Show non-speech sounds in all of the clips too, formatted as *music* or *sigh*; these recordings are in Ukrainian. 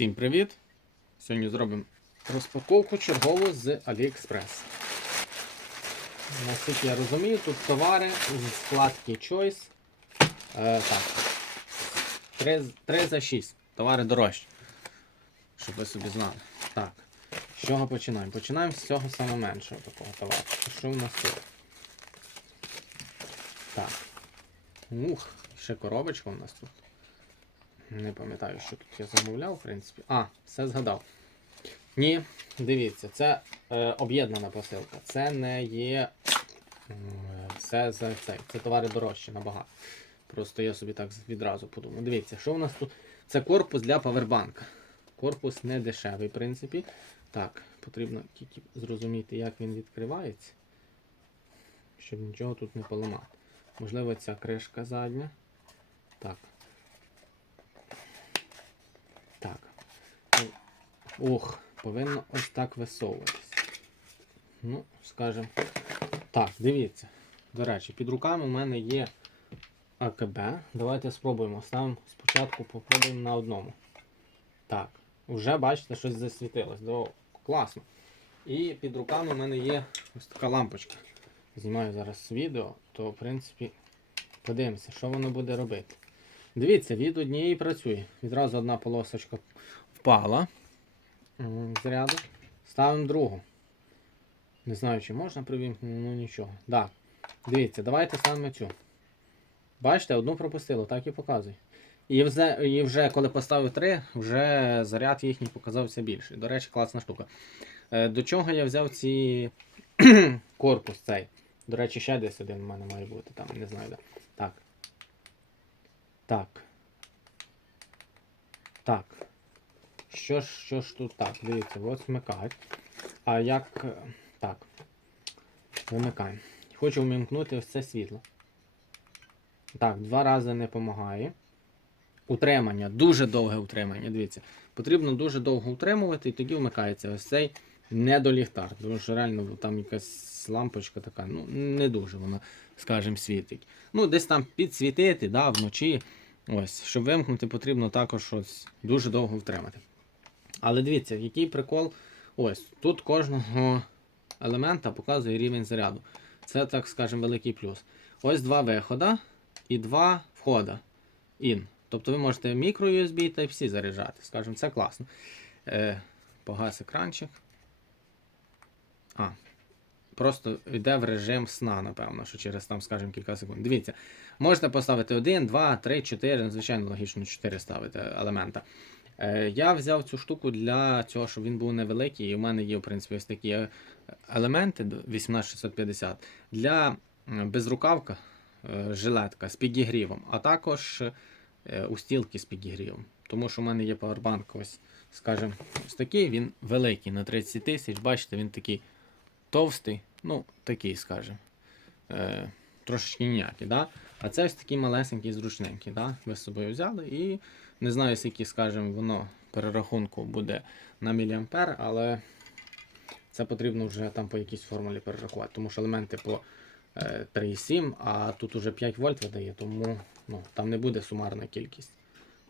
Всім привіт! Сьогодні зробимо розпаковку чергову з AliExpress. Наскільки я розумію, тут товари зі складки Choice. Е, так. 3, 3 за 6. Товари дорожчі. Щоб ви собі знали. Так. З чого починаємо? Починаємо з цього саме меншого такого товару. Що в нас тут? Так. Ух, ще коробочка у нас тут. Не пам'ятаю, що тут я замовляв, в принципі. А, все згадав. Ні, дивіться, це е, об'єднана посилка. Це не є. м, Це за цей. Це товари дорожчі набагато. Просто я собі так відразу подумав. Дивіться, що у нас тут? Це корпус для павербанка. Корпус не дешевий, в принципі. Так, потрібно тільки зрозуміти, як він відкривається. Щоб нічого тут не поламати. Можливо, ця кришка задня. Так. Ох, повинно ось так висовуватись. Ну, скажем. Так, дивіться. До речі, під руками у мене є АКБ. Давайте спробуємо. Ставимо спочатку, попробуємо на одному. Так, вже бачите, щось засвітилось. До... Класно. І під руками у мене є ось така лампочка. Знімаю зараз відео, то в принципі подивимося, що воно буде робити. Дивіться, від однієї працює. Відразу одна полосочка впала м, з ряду. Ставимо другу. Не знаю, чи можна привімкнути, ну нічого. Так. Дивіться, давайте ставимо цю. Бачите, одну пропустило, так і показує. І вже, і вже коли поставив три, вже заряд їхній показався більший. До речі, класна штука. Е, До чого я взяв ці *clears throat* корпус цей? До речі, ще десь один у мене має бути, там, не знаю де. Так. Так. Так. Що ж, що ж тут так? Дивіться, от смикають. А як. е, Так. Вимикаємо. Хочу вмімкнути ось це світло. Так, два рази не допомагає. Утримання, дуже довге утримання. Дивіться. Потрібно дуже довго утримувати і тоді вмикається ось цей недоліхтар. Тому що реально там якась лампочка така, ну не дуже вона, скажімо, світить. Ну, десь там підсвітити, да, вночі. Ось, щоб вимкнути, потрібно також ось дуже довго втримати. Але дивіться, який прикол. Ось, тут кожного елемента показує рівень заряду. Це, так скажемо, великий плюс. Ось два виходи і два входа. In. Тобто ви можете мікро USB Type-C заряджати. Скажімо, це класно. Е, погас екранчик. А, просто йде в режим сна, напевно, що через там, скажімо, кілька секунд. Дивіться, можете поставити 1, 2, 3, 4, ну, звичайно, логічно 4 ставити елемента. Е, я взяв цю штуку для цього, щоб він був невеликий, і в мене є, в принципі, ось такі е, елементи 18650 для безрукавка, е, жилетка з підігрівом, а також устілки з підігрівом. Тому що в мене є павербанк ось, скажімо, ось такий, він великий на 30 тисяч. Бачите, він такий товстий, ну, такий, скажімо. Трошечки ніякий, да? А це ось такий малесенький, зручненький, да? ви з собою взяли і не знаю, скільки, скажімо, воно перерахунку буде на міліампер, але це потрібно вже там по якійсь формулі перерахувати, тому що елементи по е, 3,7, а тут уже 5 вольт видає, тому ну, там не буде сумарна кількість.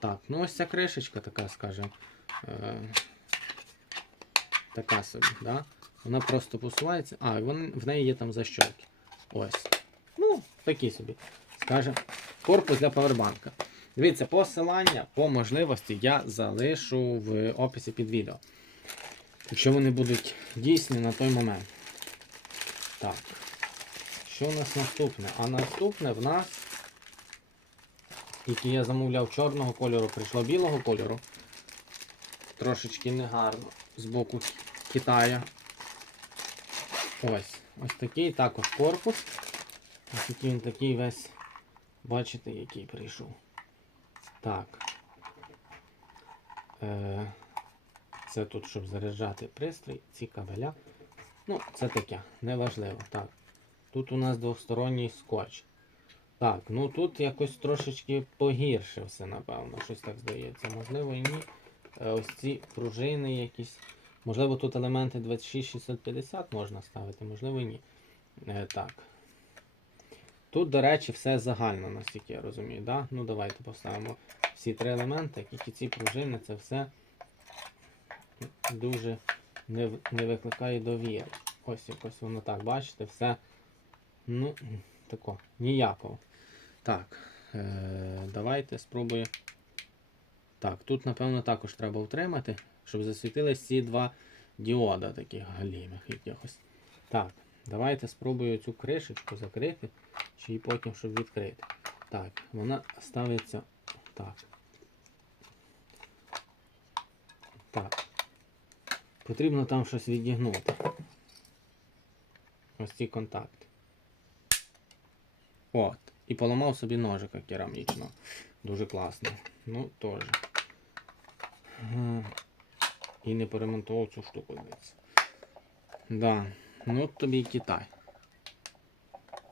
Так, ну ось ця кришечка така, скажімо, е, така собі, да? Вона просто посувається. А, вон, в неї є там защолки. Ось. Ну, такі собі. Скажем, корпус для павербанка. Дивіться, посилання по можливості я залишу в описі під відео. Якщо вони будуть дійсні на той момент. Так. Що у нас наступне? А наступне в нас, який я замовляв чорного кольору, прийшло білого кольору. Трошечки негарно з боку Китая. Ось. Ось такий також корпус. Ось такий він такий весь. Бачите, який прийшов. Так. Е, це тут, щоб заряджати пристрій, ці кабеля. Ну, це таке, неважливо. Так. Тут у нас двосторонній скотч. Так, ну тут якось трошечки погірше все, напевно. Щось так здається. Можливо і ні. Е, ось ці пружини якісь. Можливо, тут елементи 26650 можна ставити, можливо і ні. Е, так. Тут, до речі, все загально, наскільки я розумію. Да? Ну, давайте поставимо всі три елементи, як і ці пружини, це все дуже не, не викликає довіри. Ось якось воно так, бачите, все. Ну, тако, ніякого. Так, е, давайте спробую. Так, тут, напевно, також треба втримати, щоб засвітились ці два діода таких галімих якихось. Так, давайте спробую цю кришечку закрити, чи потім, щоб відкрити. Так, вона ставиться так. Так. Потрібно там щось відігнути. Ось ці контакти. От. І поламав собі ножика керамічного. Дуже класно. Ну, теж. І не поремонтував цю штуку, дивіться. Да. Ну тобі Китай.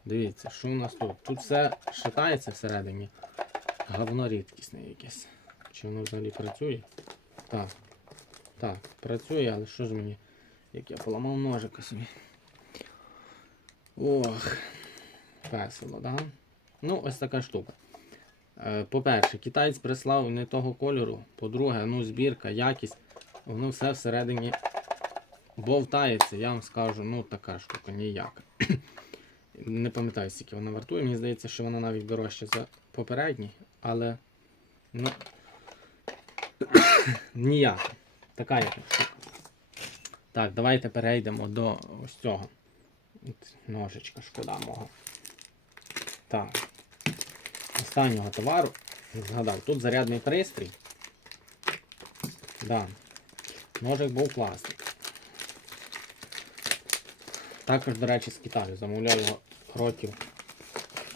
Дивіться, що у нас тут? Тут все шатається всередині. Говно рідкісне якесь. Чи воно взагалі працює? Так. Так, працює, але що ж мені? Як я поламав ножика собі. Ох. Весело, да? Ну, ось така штука. Е, По-перше, китаєць прислав не того кольору. По-друге, ну, збірка, якість, воно все всередині бовтається, я вам скажу, ну така штука, ніяка. *clears throat* Не пам'ятаю, скільки вона вартує. Мені здається, що вона навіть дорожча за попередній, але ну, *clears throat* ніяка. Така яка штука. Так, давайте перейдемо до ось цього. От Ножичка, шкода мого. Так. Останнього товару. Згадав, тут зарядний пристрій. Да. Ножик був класний. Також, до речі, з Китаю. Замовляв його років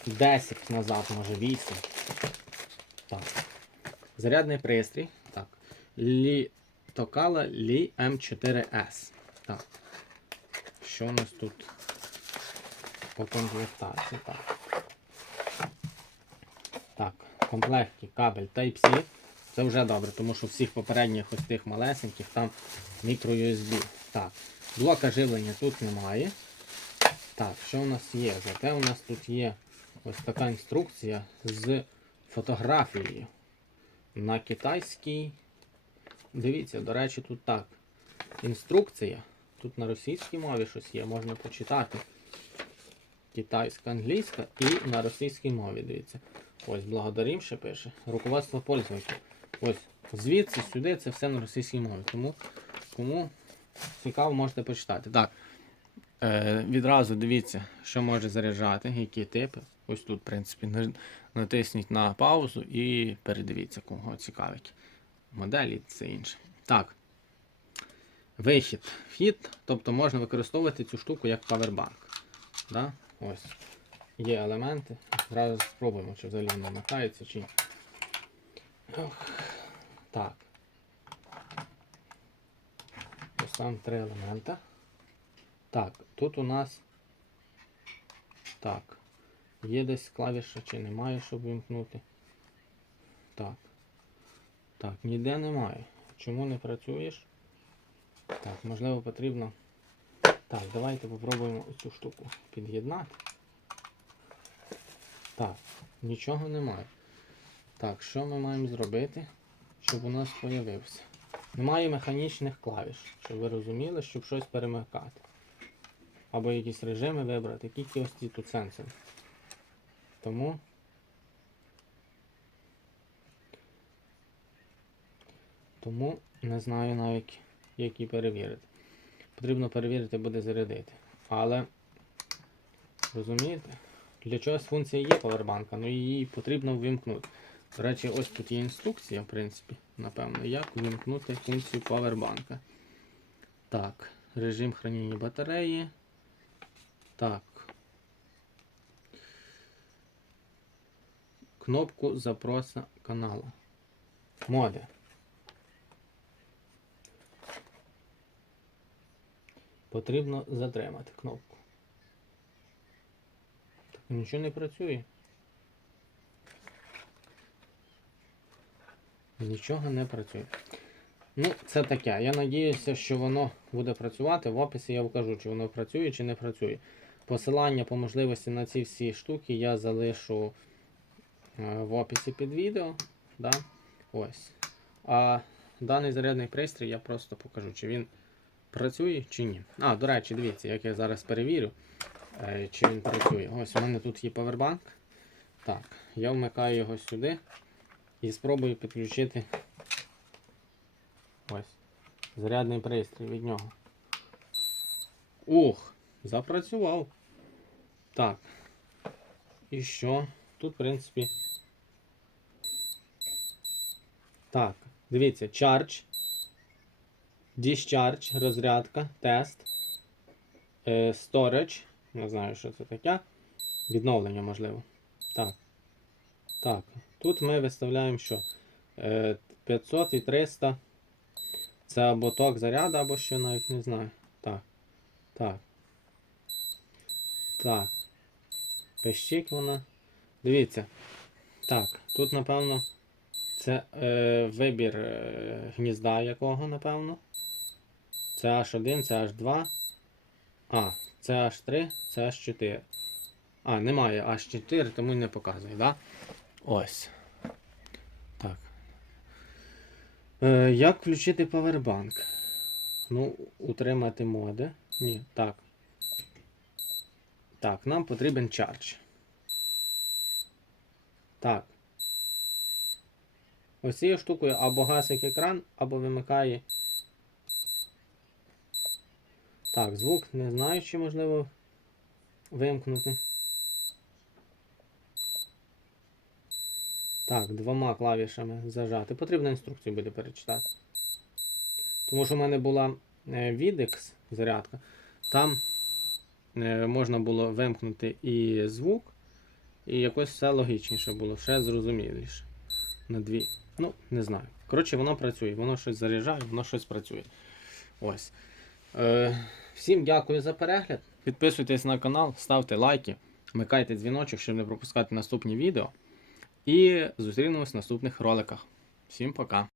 10 назад, може 8. Так. Зарядний пристрій. Так. Лі... Токала Лі М4С. Так. Що у нас тут по комплектації? Так. Так, в кабель Type-C. Це вже добре, тому що всіх попередніх ось тих малесеньких там мікро-USB. Так, блока живлення тут немає. Так, що у нас є? Зате у нас тут є ось така інструкція з фотографією на китайській. Дивіться, до речі, тут так. Інструкція. Тут на російській мові щось є, можна почитати. Китайська, англійська і на російській мові, дивіться. Ось благодарим ще пише. Руководство пользователя. Ось звідси сюди це все на російській мові. Тому кому цікаво, можете почитати. Так. Е, відразу дивіться, що може заряджати, які типи. Ось тут, в принципі, натисніть на паузу і передивіться, кого цікавить. Моделі це інше. Так. Вихід. Вхід, тобто можна використовувати цю штуку як павербанк. Да? Ось. Є елементи. Зразу спробуємо, чи взагалі воно вмикається, чи ні. Так. Ось там три елемента. Так, тут у нас. Так. Є десь клавіша чи немає, щоб вимкнути. Так. Так, ніде немає. Чому не працюєш? Так, можливо потрібно. Так, давайте попробуємо цю штуку під'єднати. Так, нічого немає. Так, що ми маємо зробити, щоб у нас з'явився? Немає механічних клавіш, щоб ви розуміли, щоб щось перемикати. Або якісь режими вибрати, тільки ось ці тут сенсори. Тому. Тому не знаю навіть, як її перевірити. Потрібно перевірити, буде зарядити. Але розумієте? Для чогось функція є павербанка, але її потрібно ввімкнути. До речі, ось тут є інструкція, в принципі, напевно, як ввімкнути функцію павербанка. Так, режим хранення батареї. Так. Кнопку запроса каналу. Моди. Потрібно затримати кнопку. Так нічого не працює. Нічого не працює. Ну, це таке. Я надіюся, що воно буде працювати. В описі я вкажу, чи воно працює, чи не працює. Посилання по можливості на ці всі штуки я залишу е, в описі під відео. Да? Ось. А даний зарядний пристрій я просто покажу, чи він працює, чи ні. А, до речі, дивіться, як я зараз перевірю, е, чи він працює. Ось у мене тут є павербанк. Так, я вмикаю його сюди і спробую підключити ось зарядний пристрій від нього. Ух, запрацював. Так. І що? Тут, в принципі. Так, дивіться, charge, discharge, розрядка, тест, е, storage, не знаю, що це таке. Відновлення можливо. Так. Так. Тут ми виставляємо що? Е, 500 і 300. Це або ток заряду, або що навіть не знаю. Так. Так. Так. Пищить вона. Дивіться. Так, тут, напевно, це е, вибір е, гнізда якого, напевно. Це H1, це H2. А, це H3, це H4. А, немає H4, тому не показує, да? Ось. Так. Е, як включити павербанк? Ну, утримати моди. Ні, так. Так, нам потрібен чардж. Так. Ось цією штукою або гасить екран, або вимикає. Так, звук не знаю, чи можливо вимкнути. Так, двома клавішами зажати. Потрібно інструкцію буде перечитати. Тому що в мене була е, Videx зарядка. Там е, можна було вимкнути і звук, і якось все логічніше було, ще зрозуміліше. На дві. Ну, не знаю. Коротше, воно працює, воно щось заряджає, воно щось працює. Ось. Е, всім дякую за перегляд. Підписуйтесь на канал, ставте лайки, вмикайте дзвіночок, щоб не пропускати наступні відео. І зустрінемось в наступних роликах. Всім пока!